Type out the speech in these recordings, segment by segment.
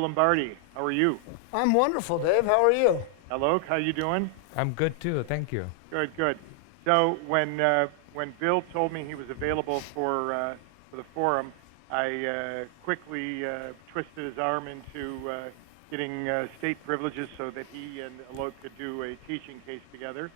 CTO Lombardi. How are you? I'm wonderful, Dave. How are you? Alok, how you doing? I'm good too, thank you. Good, good. So when Bill told me he was available for the forum, I quickly twisted his arm into getting state privileges so that he and Alok could do a teaching case together.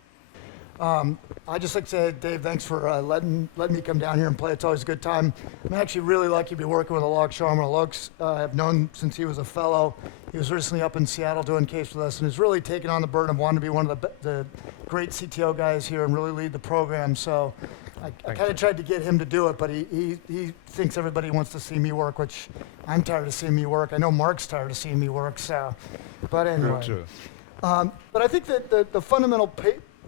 I'd just like to say, Dave, thanks for letting me come down here and play. It's always a good time. I'm actually really lucky to be working with Alok Sharma. Alok's I've known since he was a fellow. He was recently up in Seattle doing case with us and has really taken on the burden of wanting to be one of the great CTO guys here and really lead the program. So I kind of tried to get him to do it, but he thinks everybody wants to see me work, which I'm tired of seeing me work. I know Mark's tired of seeing me work, so. But anyway. True. But I think that the fundamental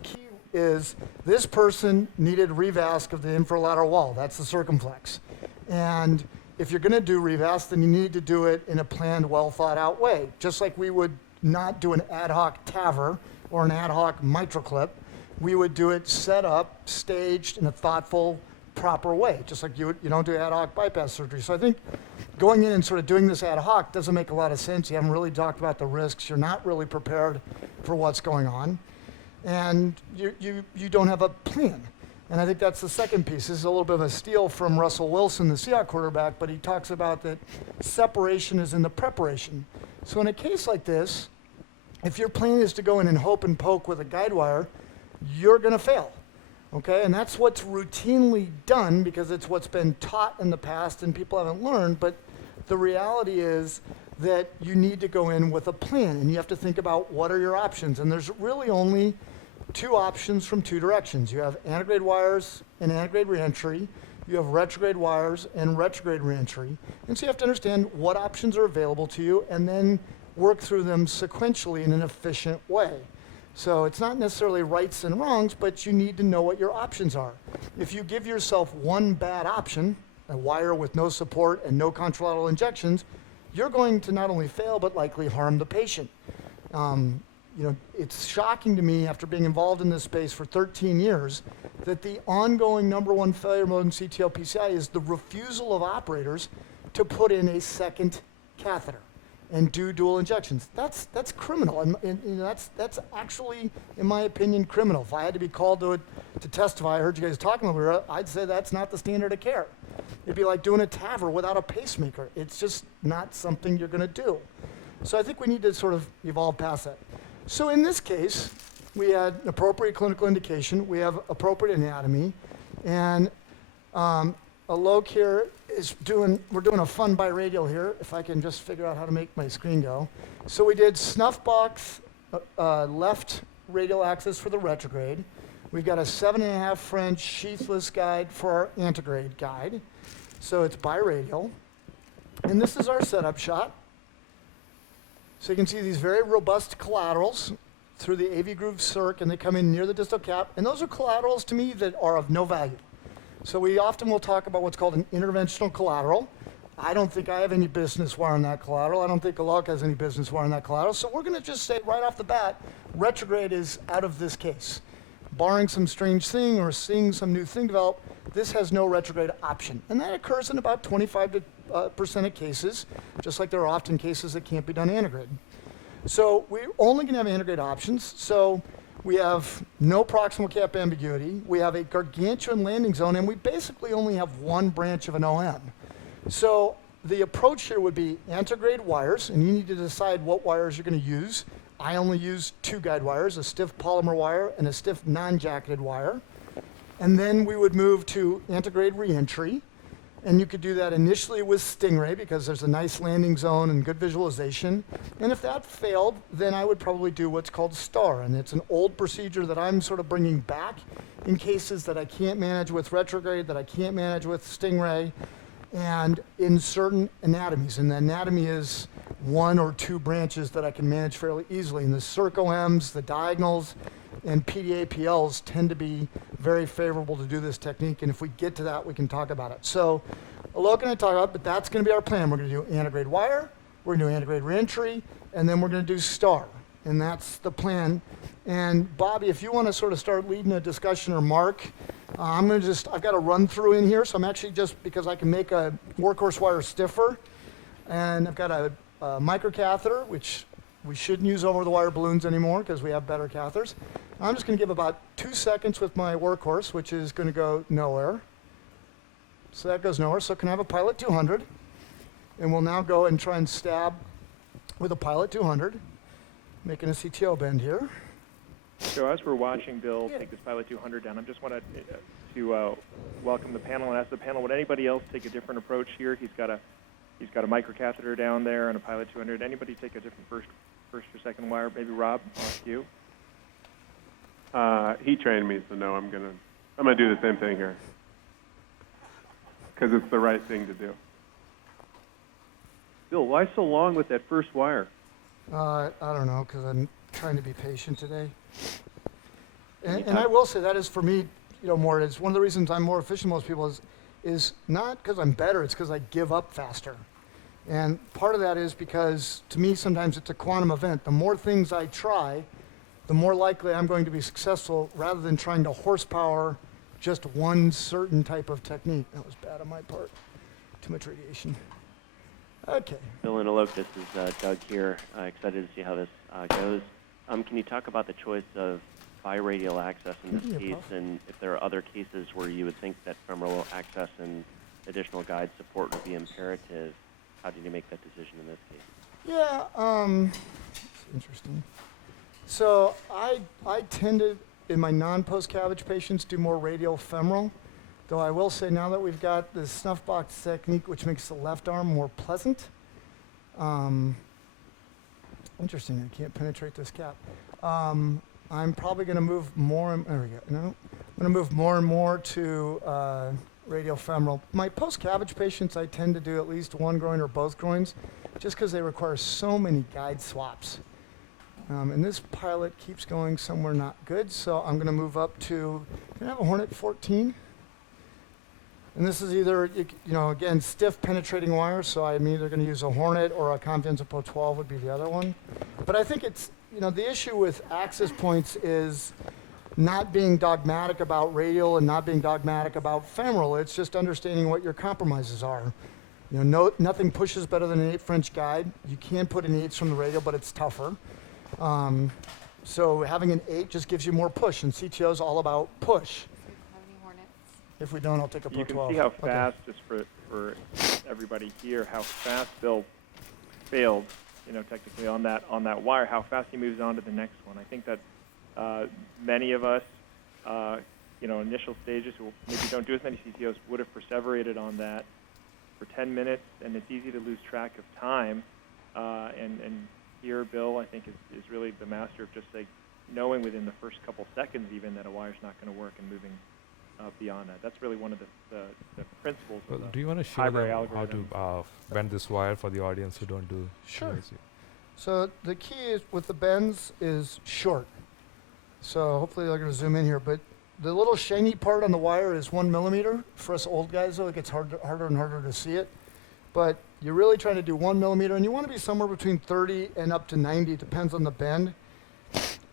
key is this person needed revasc of the infralateral wall. That's the circumflex. And if you're going to do revasc, then you need to do it in a planned, well thought out way. Just like we would not do an ad hoc TAVR or an ad hoc mitral clip, we would do it set up, staged in a thoughtful, proper way. Just like you don't do ad hoc bypass surgery. So I think going in and sort of doing this ad hoc doesn't make a lot of sense. You haven't really talked about the risks. You're not really prepared for what's going on. And you don't have a plan. And I think that's the second piece. This is a little bit of a steal from Russell Wilson, the Seahawks quarterback, but he talks about that separation is in the preparation. So in a case like this, if your plan is to go in and hope and poke with a guide wire, you're going to fail. Okay? And that's what's routinely done because it's what's been taught in the past and people haven't learned. But the reality is that you need to go in with a plan and you have to think about what are your options. And there's really only two options from two directions. You have antegrade wires and antegrade reentry. You have retrograde wires and retrograde reentry. And so you have to understand what options are available to you and then work through them sequentially in an efficient way. So it's not necessarily rights and wrongs, but you need to know what your options are. If you give yourself one bad option, a wire with no support and no contralateral injections, you're going to not only fail, but likely harm the patient. It's shocking to me after being involved in this space for 13 years that the ongoing number one failure mode in CTO PCI is the refusal of operators to put in a second catheter and do dual injections. That's criminal, and that's actually, in my opinion, criminal. If I had to be called to testify, I heard you guys talking about it, I'd say that's not the standard of care. It'd be like doing a TAVR without a pacemaker. It's just not something you're going to do. So I think we need to sort of evolve past that. So in this case, we had appropriate clinical indication, we have appropriate anatomy, and Alok here we're doing a fun biradial here, if I can just figure out how to make my screen go. So we did snuff box, left radial axis for the retrograde. We've got a 7.5 French sheathless guide for our antegrade guide. So it's biradial. And this is our setup shot. So you can see these very robust collaterals through the AV groove circ, and they come in near the distal cap. And those are collaterals to me that are of no value. So we often will talk about what's called an interventional collateral. I don't think I have any business wiring that collateral. I don't think Alok has any business wiring that collateral. So we're going to just say right off the bat, retrograde is out of this case. Barring some strange thing or seeing some new thing develop, this has no retrograde option. And that occurs in about 25% of cases, just like there are often cases that can't be done antegrade. So we're only going to have antegrade options. So we have no proximal cap ambiguity. We have a gargantuan landing zone, and we basically only have one branch of an OM. So the approach here would be antegrade wires, and you need to decide what wires you're going to use. I only use two guide wires, a stiff polymer wire and a stiff non-jacketed wire. And then we would move to antegrade reentry. And you could do that initially with Stingray because there's a nice landing zone and good visualization. And if that failed, then I would probably do what's called STAR. And it's an old procedure that I'm sort of bringing back in cases that I can't manage with retrograde, that I can't manage with Stingray, and in certain anatomies. And the anatomy is one or two branches that I can manage fairly easily. And the circ-OMs, the diagonals, and PDAPLs tend to be very favorable to do this technique. And if we get to that, we can talk about it. So Alok and I talk about, but that's going to be our plan. We're going to do antegrade wire, we're going to do antegrade reentry, and then we're going to do STAR. And that's the plan. And Bobby, if you want to sort of start leading a discussion, or Mark, I've got a run through in here. So I'm actually just, because I can make a workhorse wire stiffer, and I've got a microcatheter, which we shouldn't use over-the-wire balloons anymore because we have better catheters. I'm just going to give about 2 seconds with my workhorse, which is going to go nowhere. So that goes nowhere. So can I have a Pilot 200? And we'll now go and try and stab with a Pilot 200, making a CTO bend here. So as we're watching Bill Yeah. take this Pilot 200 down, I just wanted to welcome the panel and ask the panel, would anybody else take a different approach here? He's got a microcatheter down there and a Pilot 200. Anybody take a different first or second wire? Maybe Rob, I'll ask you. He trained me, so no, I'm gonna do the same thing here because it's the right thing to do. Bill, why so long with that first wire? I don't know, because I'm trying to be patient today. And I will say that is for me, more. It's one of the reasons I'm more efficient than most people is not because I'm better. It's because I give up faster. And part of that is because to me sometimes it's a quantum event. The more things I try, the more likely I'm going to be successful rather than trying to horsepower just one certain type of technique. That was bad on my part. Too much radiation. Okay. Bill and Alok, this is Doug here. Excited to see how this goes. Can you talk about the choice of biradial access in this case, and if there are other cases where you would think that femoral access and additional guide support would be imperative? How did you make that decision in this case? Yeah, it's interesting. So I tend to, in my non-post-CABG patients, do more radial femoral, though I will say now that we've got the snuff box technique, which makes the left arm more pleasant. Interesting, I can't penetrate this cap. I'm probably going to move more, there we go, no. I'm going to move more and more to radial femoral. My post-CABG patients, I tend to do at least one groin or both groins, just because they require so many guide swaps. And this pilot keeps going somewhere not good, so I'm going to move up to, can I have a Hornet 14? And this is either, again, stiff penetrating wire, so I'm either going to use a Hornet or a Confianza Pro 12 would be the other one. But I think it's, the issue with access points is not being dogmatic about radial and not being dogmatic about femoral. It's just understanding what your compromises are. Nothing pushes better than an 8 French guide. You can put an 8 from the radial, but it's tougher. So having an 8 just gives you more push, and CTO is all about push. Have any Hornets? If we don't, I'll take a Pro You can 12. see how fast, just for everybody here, how fast Bill failed, technically on that wire, how fast he moves on to the next one. I think that many of us, initial stages who maybe don't do as many CTOs would have perseverated on that for 10 minutes, and it's easy to lose track of time. And here, Bill, I think, is really the master of just knowing within the first couple seconds even that a wire's not going to work and moving beyond that. That's really one of the principles of the Do you want to show hybrid them algorithm. how to bend this wire for the audience who don't do Sure. PhD? So the key is with the bends is short. So hopefully they're going to zoom in here, but the little shiny part on the wire is 1 millimeter. For us old guys, though, it gets harder and harder to see it. But you're really trying to do 1 millimeter, and you want to be somewhere between 30 and up to 90. It depends on the bend.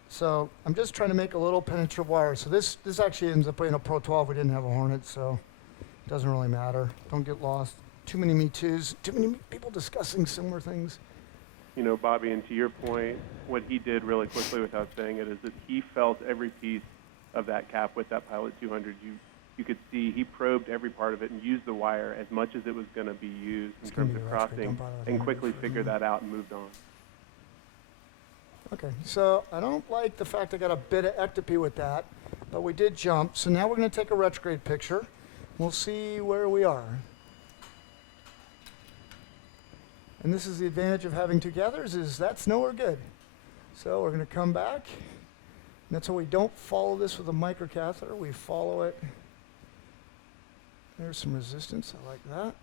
So I'm just trying to make a little penetrative wire. So this actually ends up being a Pro 12. We didn't have a Hornet, so it doesn't really matter. Don't get lost. Too many Me Too's. Too many people discussing similar things. Bobby, and to your point, what he did really quickly without saying it is that he felt every piece of that cap with that Pilot 200. You could see he probed every part of it and used the wire as much as it was going to be used in terms of crossing, and quickly figured that out and moved on. Okay, so I don't like the fact I got a bit of ectopy with that, but we did jump. So now we're going to take a retrograde picture. We'll see where we are. And this is the advantage of having two gathers, is that's nowhere good. So we're going to come back. And that's how we don't follow this with a microcatheter. We follow it. There's some resistance. I like that.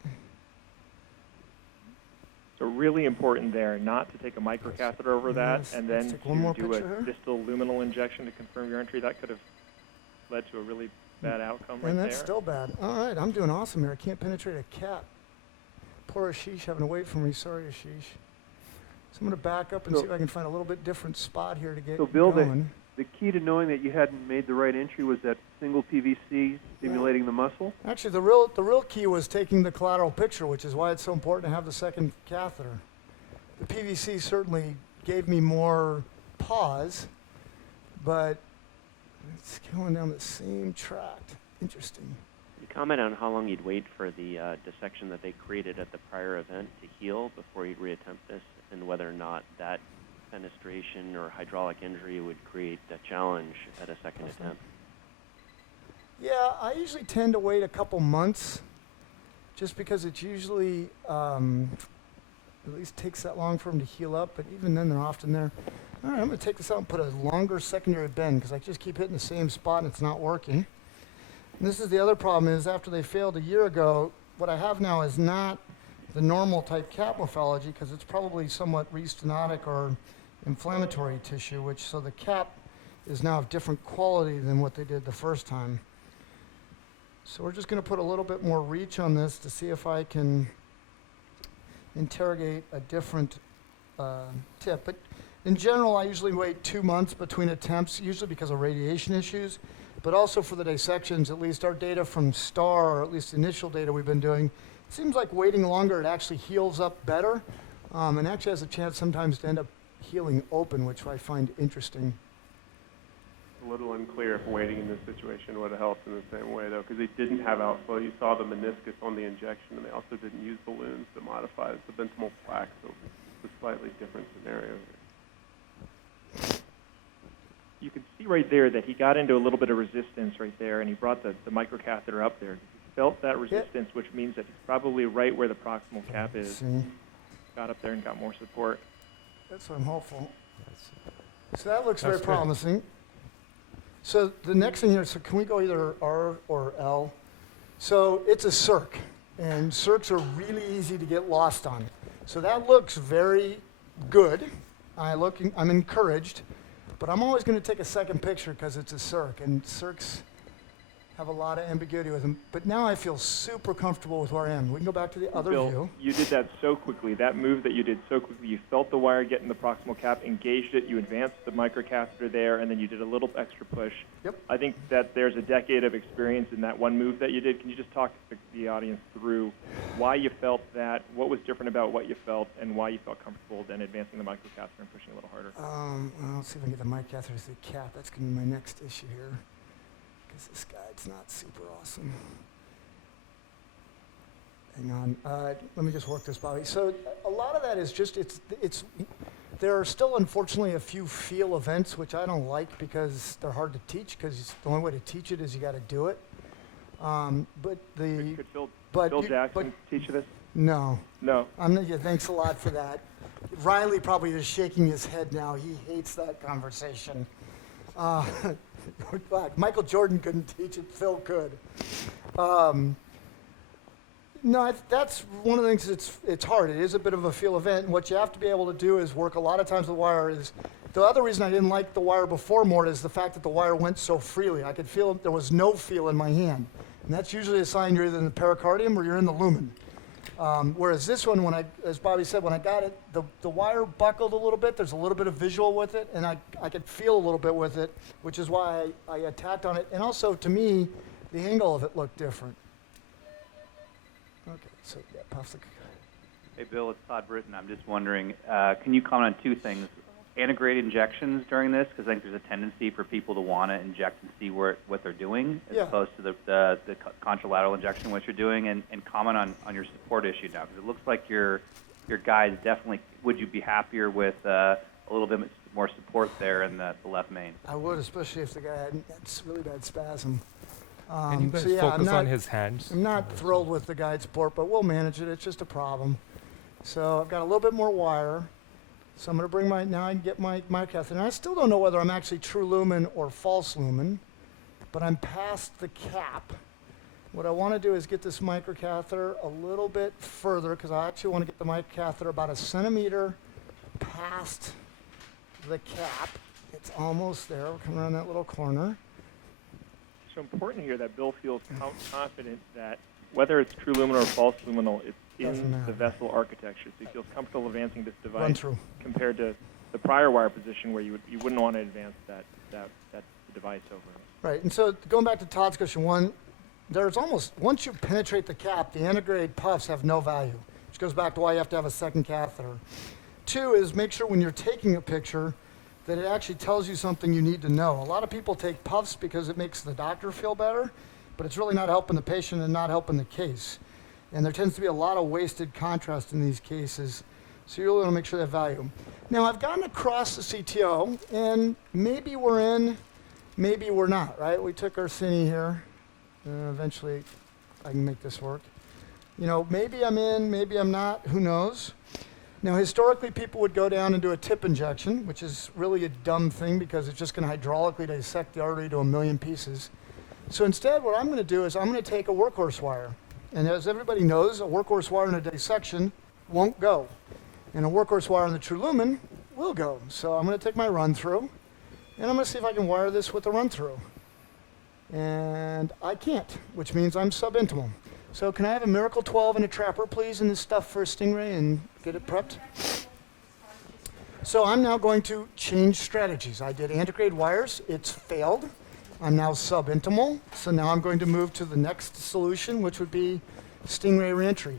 So really important there not to take a microcatheter over that Yes, and let's then take one more to do picture a here. distal luminal injection to confirm your entry. That could have led to a really bad outcome right And that's there. still bad. All right, I'm doing awesome here. I can't penetrate a cap. Poor Ashish having to wait for me. Sorry, Ashish. So I'm going to back up and see if I can find a little bit different spot here to get So, Bill, going. the key to knowing that you hadn't made the right entry was that single PVC stimulating the muscle? Actually, the real key was taking the collateral picture, which is why it's so important to have the second catheter. the PVC certainly gave me more pause, but it's going down the same track. Interesting. You comment on how long you'd wait for the dissection that they created at the prior event to heal before you'd reattempt this, and whether or not that fenestration or hydraulic injury would create a challenge at a second attempt. Yeah, I usually tend to wait a couple months just because it's usually at least takes that long for them to heal up, but even then they're often there. All right, I'm going to take this out and put a longer secondary bend because I just keep hitting the same spot and it's not working. And this is the other problem is after they failed a year ago, what I have now is not the normal type cap morphology because it's probably somewhat restenotic or inflammatory tissue, which so the cap is now of different quality than what they did the first time. So we're just going to put a little bit more reach on this to see if I can interrogate a different tip. But in general, I usually wait 2 months between attempts, usually because of radiation issues, but also for the dissections, at least our data from STAR, or at least the initial data we've been doing, it seems like waiting longer, it actually heals up better, and actually has a chance sometimes to end up healing open, which I find interesting. A little unclear if waiting in this situation would have helped in the same way, though, because they didn't have outflow. You saw the meniscus on the injection, and they also didn't use balloons to modify the subintimal plaque, so it's a slightly different scenario. You can see right there that he got into a little bit of resistance right there, and he brought the microcatheter up there. He felt that resistance, which means that he's probably right where the proximal cap is. See, Got up there and got more support. that's what I'm hopeful. So that looks That's very good. promising. So the next thing here, so can we go either R or L? So it's a circ, and circs are really easy to get lost on. So that looks very good. I'm encouraged, but I'm always going to take a second picture because it's a circ, and circs have a lot of ambiguity with them. But now I feel super comfortable with where I am. We can go back to the other Bill, view. you did that so quickly. That move that you did so quickly, you felt the wire get in the proximal cap, engaged it, you advanced the microcatheter there, and then you did a little extra push. Yep. I think that there's a decade of experience in that one move that you did. Can you just talk the audience through why you felt that, what was different about what you felt, and why you felt comfortable then advancing the microcatheter and pushing a little harder? Well, let's see if I can get the microcatheter to the cap. That's going to be my next issue here. Because this guide's not super awesome. Hang on. Let me just work this, Bobby. So a lot of that is just, there are still, unfortunately, a few feel events, which I don't like because they're hard to teach, because the only way to teach it is you got to do it. But the... Could Phil but Phil you- Jackson teach you this? No. No. Yeah, thanks a lot for that. Riley probably is shaking his head now. He hates that conversation. Michael Jordan couldn't teach it. Phil could. No, that's one of the things. It's hard. It is a bit of a feel event. And what you have to be able to do is work a lot of times with the wire. The other reason I didn't like the wire before more is the fact that the wire went so freely. I could feel there was no feel in my hand, and that's usually a sign you're either in the pericardium or you're in the lumen. Whereas this one, as Bobby said, when I got it, the wire buckled a little bit. There's a little bit of visual with it, and I could feel a little bit with it, which is why I attacked on it. And also, to me, the angle of it looked different. Okay, so yeah, puffs the... Hey, Bill, it's Todd Britton. I'm just wondering, can you comment on two things? Integrated injections during this, because I think there's a tendency for people to want to inject and see what they're doing, as Yeah. opposed to the contralateral injection, what you're doing, and comment on your support issue now, because it looks like your guys definitely, would you be happier with a little bit more support there in the left main? I would, especially if the guy had really bad spasm. Can you guys so yeah, focus on his hands? I'm not thrilled with the guide support, but we'll manage it. It's just a problem. So I've got a little bit more wire. So I'm going to bring now I can get my catheter. And I still don't know whether I'm actually true lumen or false lumen, but I'm past the cap. What I want to do is get this microcatheter a little bit further, because I actually want to get the microcatheter about 1 centimeter past the cap. It's almost there. We're coming around that little corner. So important here that Bill feels confident that whether it's true luminal or false luminal, it's Doesn't in matter. the vessel architecture. So he feels comfortable advancing this Run device through. compared to the prior wire position where you wouldn't want to advance that device over. Right, and so going back to Todd's question, there's almost, once you penetrate the cap, the antegrade puffs have no value, which goes back to why you have to have a second catheter. 2 is make sure when you're taking a picture that it actually tells you something you need to know. A lot of people take puffs because it makes the doctor feel better, but it's really not helping the patient and not helping the case. And there tends to be a lot of wasted contrast in these cases, so you really want to make sure they have value. Now, I've gotten across the CTO, and maybe we're in, maybe we're not, right? We took our cine here. Eventually, I can make this work. You know, maybe I'm in, maybe I'm not, who knows? Now, historically, people would go down and do a tip injection, which is really a dumb thing because it's just going to hydraulically dissect the artery to a million pieces. So instead, what I'm going to do is I'm going to take a workhorse wire. And as everybody knows, a workhorse wire in a dissection won't go. And a workhorse wire in the true lumen will go. So I'm going to take my run through, and I'm going to see if I can wire this with a run through. And I can't, which means I'm subintimal. So can I have a Miracle 12 and a Trapper, please, and this stuff for a Stingray and get it prepped? So I'm now going to change strategies. I did antigrade wires. It's failed. I'm now subintimal. So now I'm going to move to the next solution, which would be Stingray reentry.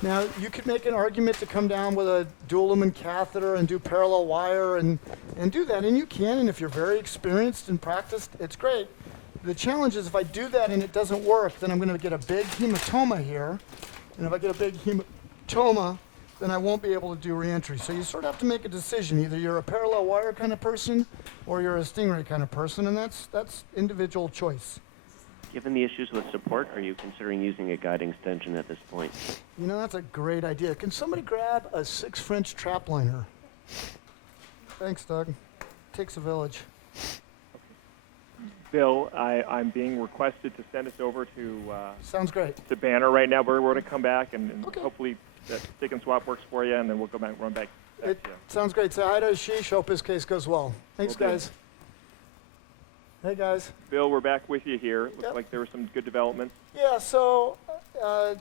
Now, you could make an argument to come down with a dual lumen catheter and do parallel wire and do that, and you can, and if you're very experienced and practiced, it's great. The challenge is if I do that and it doesn't work, then I'm going to get a big hematoma here. And if I get a big hematoma, then I won't be able to do reentry. So you sort of have to make a decision. Either you're a parallel wire kind of person or you're a Stingray kind of person, and that's individual choice. Given the issues with support, are you considering using a guide extension at this point? You know, that's a great idea. Can somebody grab a 6 French trap liner? Thanks, Doug. Takes a village. Bill, I'm being requested to send us over to Sounds great. the banner right now. We're going to come back, and Okay. hopefully that stick and swap works for you, and then we'll go back, run back to you. Sounds great. Say hi to Ashish. Hope his case goes well. Thanks, Okay. guys. Hey, guys. Bill, we're back with you here. Looks Yep. like there were some good developments. Yeah, so a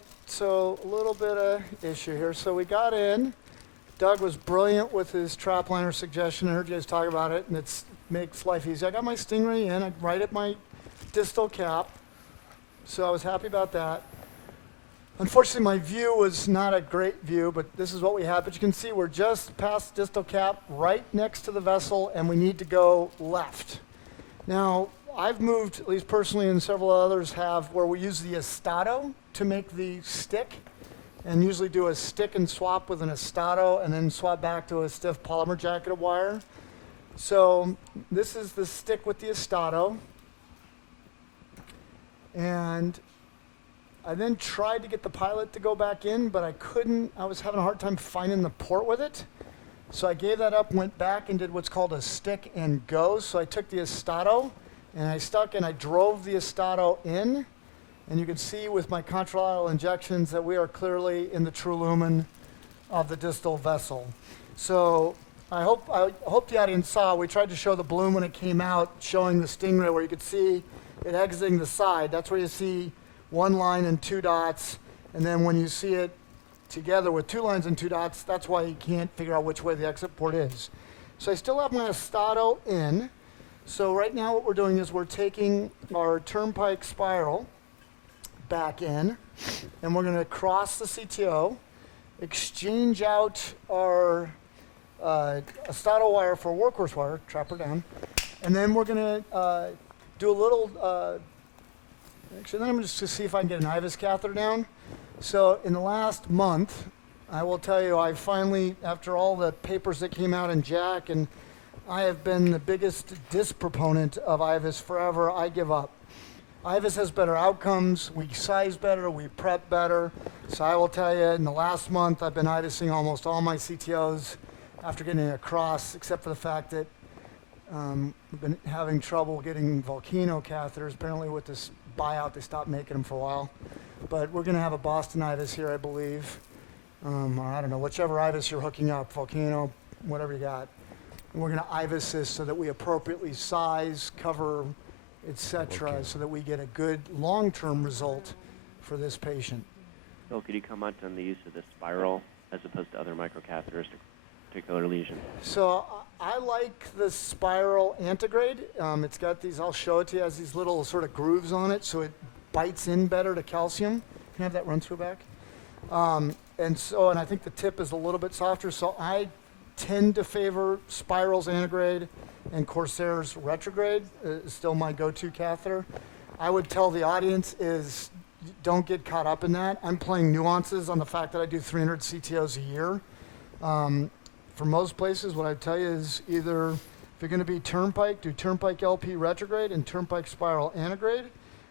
little bit of issue here. So we got in. Doug was brilliant with his trap liner suggestion. I heard you guys talk about it, and it makes life easy. I got my Stingray in. I right at my distal cap, so I was happy about that. Unfortunately, my view was not a great view, but this is what we have. But you can see we're just past distal cap, right next to the vessel, and we need to go left. Now, I've moved, at least personally, and several others have, where we use the Estado to make the stick, and usually do a stick and swap with an Estado, and then swap back to a stiff polymer jacketed wire. So this is the stick with the Estado. And I then tried to get the pilot to go back in, but I couldn't. I was having a hard time finding the port with it. So I gave that up, went back and did what's called a stick and go. So I took the Estado and I stuck and I drove the Estado in. And you can see with my contralateral injections that we are clearly in the true lumen of the distal vessel. So I hope the audience saw, we tried to show the balloon when it came out, showing the Stingray where you could see it exiting the side. That's where you see one line and 2 dots. And then when you see it together with 2 lines and 2 dots, that's why you can't figure out which way the exit port is. So I still have my Estado in. So right now what we're doing is we're taking our turnpike spiral back in, and we're going to cross the CTO, exchange out our Estado wire for workhorse wire, trap her down, and then we're going to do a little, actually then I'm just to see if I can get an IVUS catheter down. So in the last month, I will tell you, I finally, after all the papers that came out in JACC, and I have been the biggest disproponent of IVUS forever, I give up. IVUS has better outcomes, we size better, we prep better. So I will tell you, in the last month, I've been IVUSing almost all my CTOs after getting across, except for the fact that we've been having trouble getting Volcano catheters. Apparently with this buyout, they stopped making them for a while. But we're going to have a Boston IVUS here, I believe. Or I don't know, whichever IVUS you're hooking up, Volcano, whatever you got. And we're going to IVUS this so that we appropriately size, cover, etc., so that we get a good long-term result for this patient. Bill, could you comment on the use of the spiral as opposed to other microcatheters to particular lesion? So I like the spiral antigrade. It's got these, I'll show it to you, it has these little sort of grooves on it, so it bites in better to calcium. Can I have that run through back? And I think the tip is a little bit softer, so I tend to favor Spiral's antegrade and Corsair's retrograde. Is still my go-to catheter. I would tell the audience is don't get caught up in that. I'm playing nuances on the fact that I do 300 CTOs a year. For most places, what I tell you is either if you're going to be Turnpike, do Turnpike LP retrograde and Turnpike Spiral antegrade.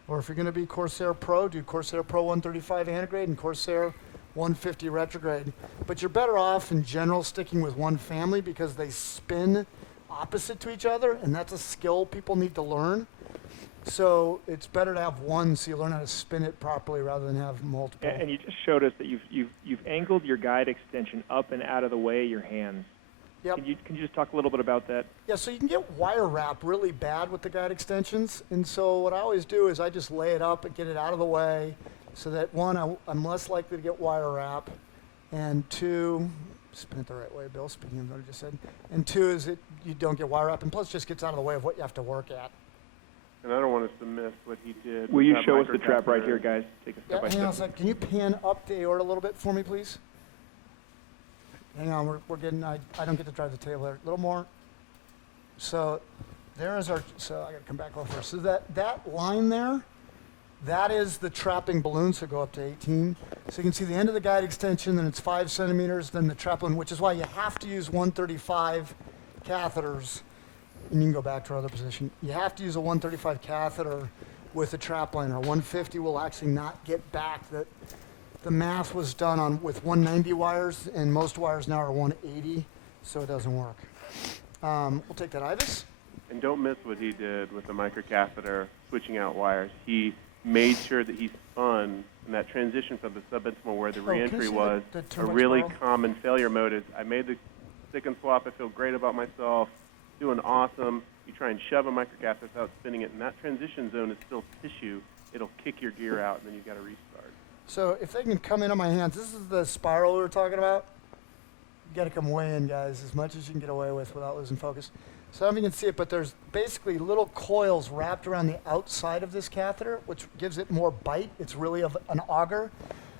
Or if you're going to be Corsair Pro, do Corsair Pro 135 antegrade and Corsair 150 retrograde. But you're better off in general sticking with one family because they spin opposite to each other, and that's a skill people need to learn. So it's better to have one so you learn how to spin it properly rather than have multiple. And you just showed us that you've angled your guide extension up and out of the way of your hands. Yep. Can you just talk a little bit about that? Yeah, so you can get wire wrap really bad with the guide extensions. And so what I always do is I just lay it up and get it out of the way so that one, I'm less likely to get wire wrap. And two, spin it the right way, Bill, speaking of what I just said. And two is that you don't get wire wrap. And plus it just gets out of the way of what you have to work at. And I don't want us to miss what he did. Will with you that show us the trap right microcatheter. here, guys? Take a step Yeah, by hang on a step. sec. Can you pan up the aorta a little bit for me, please? Hang on, we're getting, I don't get to drive the table there. A little more. So there is our, so I gotta come back over. So that line there, that is the trapping balloon, so go up to 18. So you can see the end of the guide extension, then it's 5 centimeters, then the trap balloon, which is why you have to use 135 catheters. And you can go back to our other position. You have to use a 135 catheter with a trap liner. 150 will actually not get back. The math was done on with 190 wires, and most wires now are 180, so it doesn't work. We'll take that IVUS. And don't miss what he did with the microcatheter, switching out wires. He made sure that he spun in that transition from the subintimal where the can I reentry see was. the A Turnpike really Spiral? common failure mode is I made the stick and swap. I feel great about myself, doing awesome. You try and shove a microcatheter without spinning it, and that transition zone is still tissue. It'll kick your gear out, and then you've got to restart. So if they can come into my hands, this is the spiral we were talking about. You got to come way in, guys, as much as you can get away with without losing focus. So I don't know if you can see it, but there's basically little coils wrapped around the outside of this catheter, which gives it more bite. It's really an auger,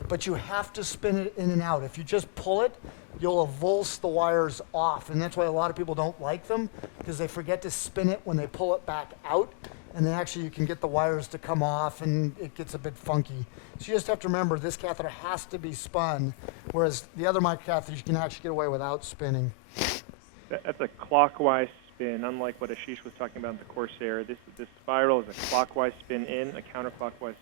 but you have to spin it in and out. If you just pull it, you'll avulse the wires off, and that's why a lot of people don't like them, because they forget to spin it when they pull it back out, and then actually you can get the wires to come off, and it gets a bit funky. So you just have to remember this catheter has to be spun, whereas the other microcatheters you can actually get away without spinning. That's a clockwise spin, unlike what Ashish was talking about in the Corsair. This spiral is a clockwise spin in, a counterclockwise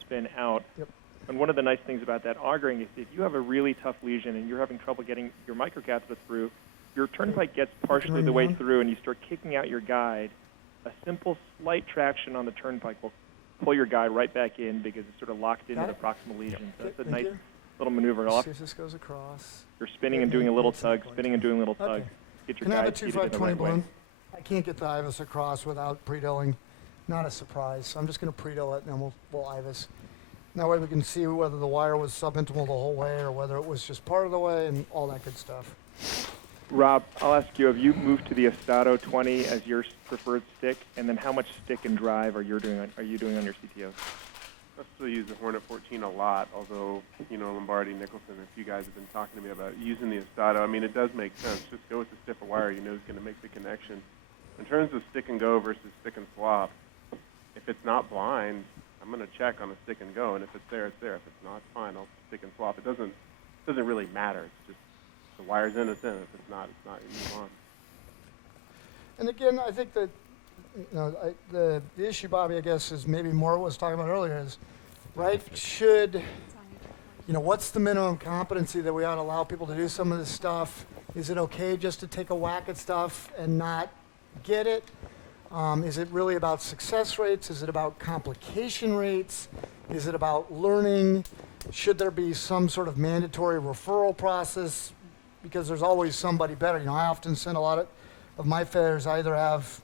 spin out. Yep. And one of the nice things about that augering is if you have a really tough lesion and you're having trouble getting your microcatheter through, your turnpike gets partially the way through and you start kicking out your guide. A simple slight traction on the turnpike will pull your guide right back in because it's sort of locked into Got the it? proximal lesion. So it's a Thank nice you. little maneuver. See if this goes across. You're spinning and doing a little tug, Exactly. spinning and doing a little tug. Okay. Get your Can I have a guide seated in the 2520 right way. balloon? I can't get the IVUS across without pre-dilling. Not a surprise. So I'm just going to pre-dill it, and then we'll IVUS. That way we can see whether the wire was subintimal the whole way or whether it was just part of the way and all that good stuff. Rob, I'll ask you, have you moved to the Estado 20 as your preferred stick? And then how much stick and drive are you doing on your CTO? I still use the Hornet 14 a lot, although, Lombardi, Nicholson, a few guys have been talking to me about using the Estado. I mean, it does make sense. Just go with the stiffer wire you know is going to make the connection. In terms of stick and go versus stick and swap, if it's not blind, I'm going to check on a stick and go, and if it's there, it's there. If it's not, fine, I'll stick and swap. It doesn't really matter. It's just the wire's in, it's in. If it's not, it's not. You move on. And again, I think that the issue, Bobby, I guess, is maybe more what I was talking about earlier is, right, what's the minimum competency that we ought to allow people to do some of this stuff? Is it okay just to take a whack at stuff and not get it? Is it really about success rates? Is it about complication rates? Is it about learning? Should there be some sort of mandatory referral process? Because there's always somebody better. I often send a lot of my failures. I either have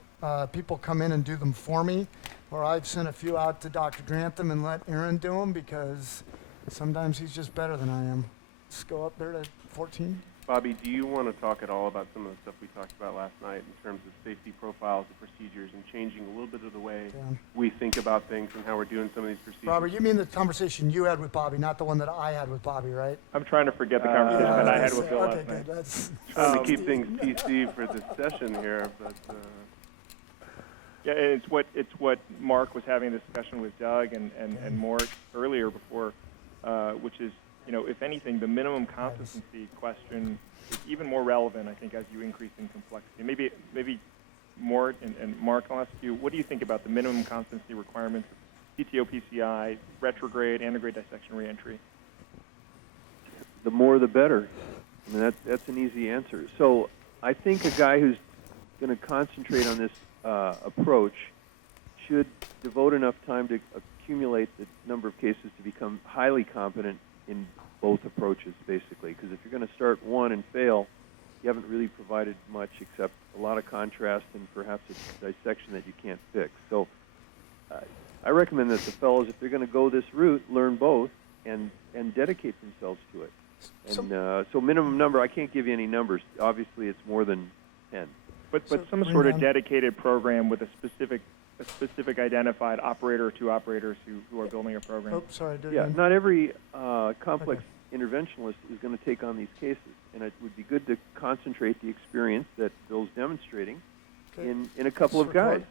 people come in and do them for me, or I've sent a few out to Dr. Grantham and let Aaron do them because sometimes he's just better than I am. Let's go up there to 14. Bobby, do you want to talk at all about some of the stuff we talked about last night in terms of safety profiles and procedures and changing a little bit of the way Yeah. we think about things and how we're doing some of these procedures? Robert, you mean the conversation you had with Bobby, not the one that I had with Bobby, right? I'm trying to forget the conversation that I had with Bill Okay, last night. good. That's Trying to keep things PC for this session here, but Yeah, it's what Mark was having a discussion with Doug and Mark earlier before, which is, if anything, the minimum consistency question is even more relevant, I think, as you increase in complexity. Maybe Mort and Mark, I'll ask you, what do you think about the minimum consistency requirements of CTO PCI, retrograde, antegrade dissection reentry? The more the better. I mean, that's an easy answer. So I think a guy who's going to concentrate on this approach should devote enough time to accumulate the number of cases to become highly competent in both approaches, basically. Because if you're going to start one and fail, you haven't really provided much except a lot of contrast and perhaps a dissection that you can't fix. So I recommend that the fellows, if they're going to go this route, learn both and dedicate themselves to it. And so minimum number, I can't give you any numbers. Obviously, it's more than 10. But some sort of dedicated program with a specific identified operator or two operators who are building a program. Oh, sorry. Yeah, not every complex interventionalist is going to take on these cases, and it would be good to concentrate the experience that Bill's demonstrating in a couple of guys.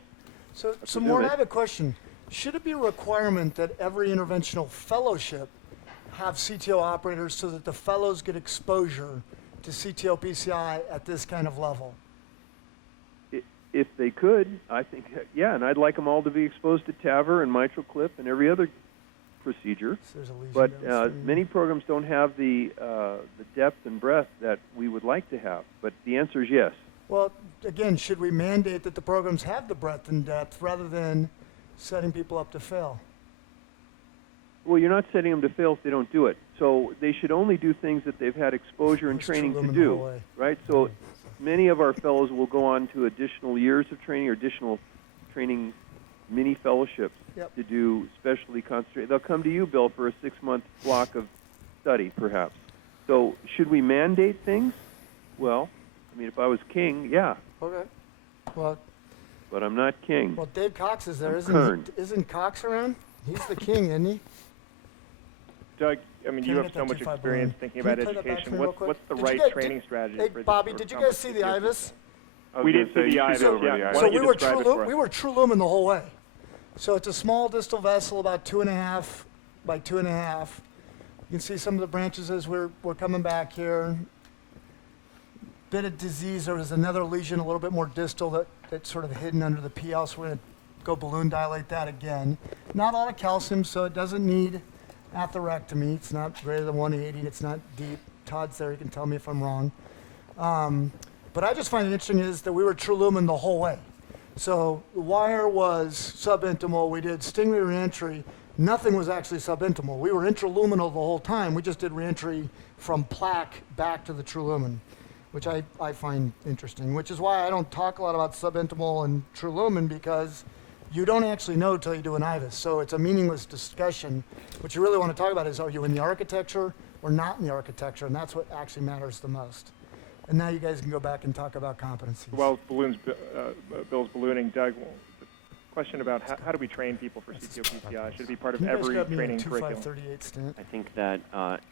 So Mort, I have a question. Should it be a requirement that every interventional fellowship have CTO operators so that the fellows get exposure to CTO PCI at this kind of level? If they could, I think, yeah, and I'd like them all to be exposed to TAVR and mitral clip and every other procedure. But many programs don't have the depth and breadth that we would like to have. But the answer is yes. Well, again, should we mandate that the programs have the breadth and depth rather than setting people up to fail? Well, you're not setting them to fail if they don't do it. So they should only do things that they've had exposure and training to do, right? So many of our fellows will go on to additional years of training or additional training mini fellowships to do specialty concentrate. They'll come to you, Bill, for a 6-month block of study, perhaps. So should we mandate things? Well, I mean, if I was king, yeah. Okay. Well, but I'm not king. Well, Dave Cox is there, isn't Cox around? He's the king, isn't he? Doug, I mean, you have so much experience thinking about education. What's the right training strategy? Hey, Bobby, did you guys see the IVUS? We did see the IVUS, yeah. So we were true lumen the whole way. So it's a small distal vessel, about 2.5 by 2.5. You can see some of the branches as we're coming back here. Bit of disease. There was another lesion a little bit more distal that's sort of hidden under the PL, so we're going to go balloon dilate that again. Not a lot of calcium, so it doesn't need atherectomy. It's not greater than 180. It's not deep. Todd's there. He can tell me if I'm wrong. But I just find it interesting is that we were true lumen the whole way. So the wire was subintimal. We did stingray reentry. Nothing was actually subintimal. We were intraluminal the whole time. We just did reentry from plaque back to the true lumen, which I find interesting, which is why I don't talk a lot about subintimal and true lumen, because you don't actually know till you do an IVUS. So it's a meaningless discussion. What you really want to talk about is, are you in the architecture or not in the architecture? And that's what actually matters the most. And now you guys can go back and talk about competencies. Well, Bill's ballooning. Doug, the question about how do we train people for CTO PCI? Should it be part of every training curriculum? I think that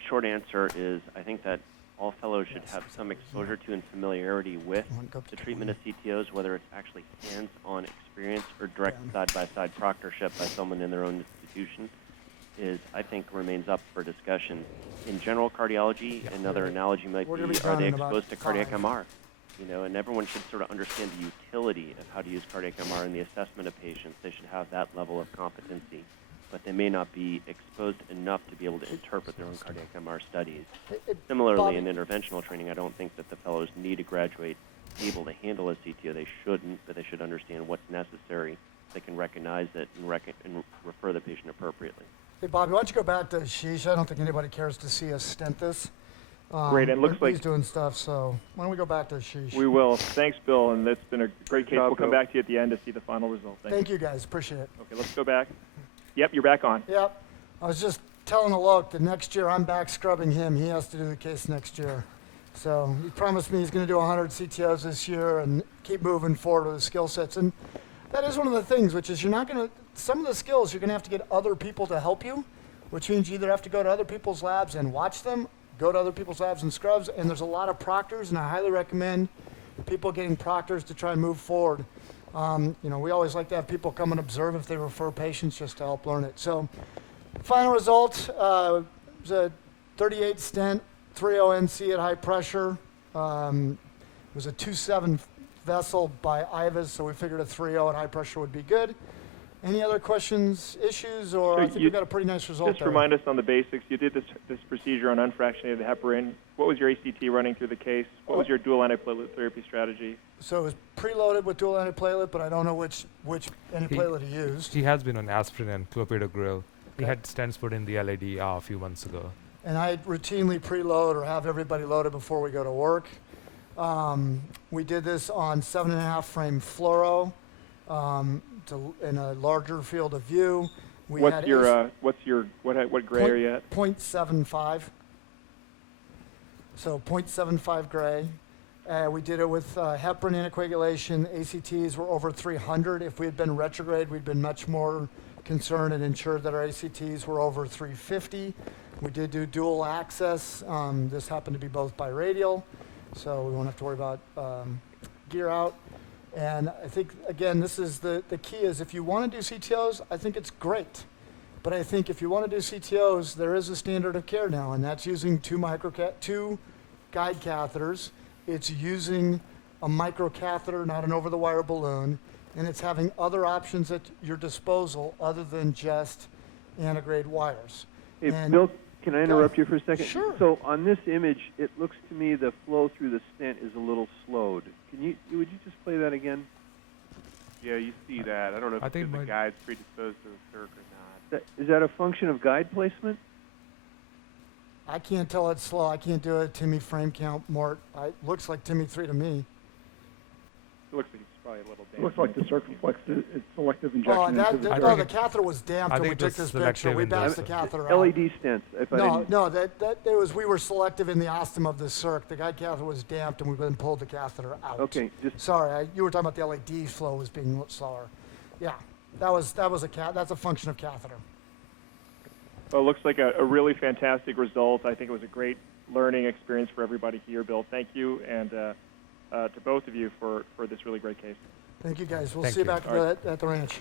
short answer is I think that all fellows should have some exposure to and familiarity with the treatment of CTOs, whether it's actually hands-on experience or direct side-by-side proctorship by someone in their own institution, I think remains up for discussion. In general cardiology, another analogy might be, are they exposed to cardiac MR? And everyone should sort of understand the utility of how to use cardiac MR in the assessment of patients. They should have that level of competency, but they may not be exposed enough to be able to interpret their own cardiac MR studies. Similarly, in interventional training, I don't think that the fellows need to graduate able to handle a CTO. They shouldn't, but they should understand what's necessary. They can recognize it and refer the patient appropriately. Hey, Bobby, why don't you go back to Ashish? I don't think anybody cares to see us stent this. Great, and it looks like he's doing stuff, so why don't we go back to Ashish? We will. Thanks, Bill, and that's been a great case. We'll come Bill. back to you at the end to see the final result. Thank you, guys. Appreciate it. Okay, let's go back. Yep, you're back on. Yep. I was just telling Alok that next year I'm back scrubbing him. He has to do the case next year. So he promised me he's going to do 100 CTOs this year and keep moving forward with the skill sets. And that is one of the things, which is you're not going to, some of the skills you're going to have to get other people to help you, which means you either have to go to other people's labs and watch them, go to other people's labs and scrubs, and there's a lot of proctors, and I highly recommend people getting proctors to try and move forward. We always like to have people come and observe if they refer patients just to help learn it. So final result was a 38 stent, 3.0 NC at high pressure. It was a 2.7 vessel by IVAS, so we figured a 3.0 at high pressure would be good. Any other questions, issues, or So I think we got a pretty nice result Just there. remind us on the basics. You did this procedure on unfractionated heparin. What was your ACT running through the case? What was your dual antiplatelet therapy strategy? So it was preloaded with dual antiplatelet, but I don't know which antiplatelet he used. He has been on aspirin and clopidogrel. He Okay. had stents put in the LAD a few months ago. And I routinely preload or have everybody loaded before we go to work. We did this on 7.5 frame fluoro in a larger field of view. We What had gray are you at? 0.75. So 0.75 gray. We did it with heparin anticoagulation. ACTs were over 300. If we had been retrograde, we'd been much more concerned and ensured that our ACTs were over 350. We did do dual access. This happened to be both biradial, so we won't have to worry about gear out. And I think, again, this is the key is if you want to do CTOs, I think it's great. But I think if you want to do CTOs, there is a standard of care now, and that's using two guide catheters. It's using a microcatheter, not an over-the-wire balloon, and it's having other options at your disposal other than just antegrade wires. Hey, And- Bill, can I interrupt you for a second? Sure. So on this image, it looks to me the flow through the stent is a little slowed. Would you just play that again? Yeah, you see that. I don't know if I it's think because the my- guide's predisposed to the circ or not. Is that a function of guide placement? I can't tell it's slow. I can't do a Timmy frame count, Mort. Looks like Timmy 3 to me. It looks like it's probably a little It looks like the circumflex is selective injection Oh, into the I no, think the catheter was damped I when we think took it's this picture. selective We in backed the the- catheter out. LED stents. If I No, didn't, no, we were selective in the ostom of the circ. The guide catheter was damped, and we then pulled the catheter out. okay, just Sorry, you were talking about the LED flow was being slower. Yeah, that's a function of catheter. Well, it looks like a really fantastic result. I think it was a great learning experience for everybody here, Bill. Thank you, and to both of you for this really great case. Thank you, guys. We'll Thank see you you. back All right. at the ranch.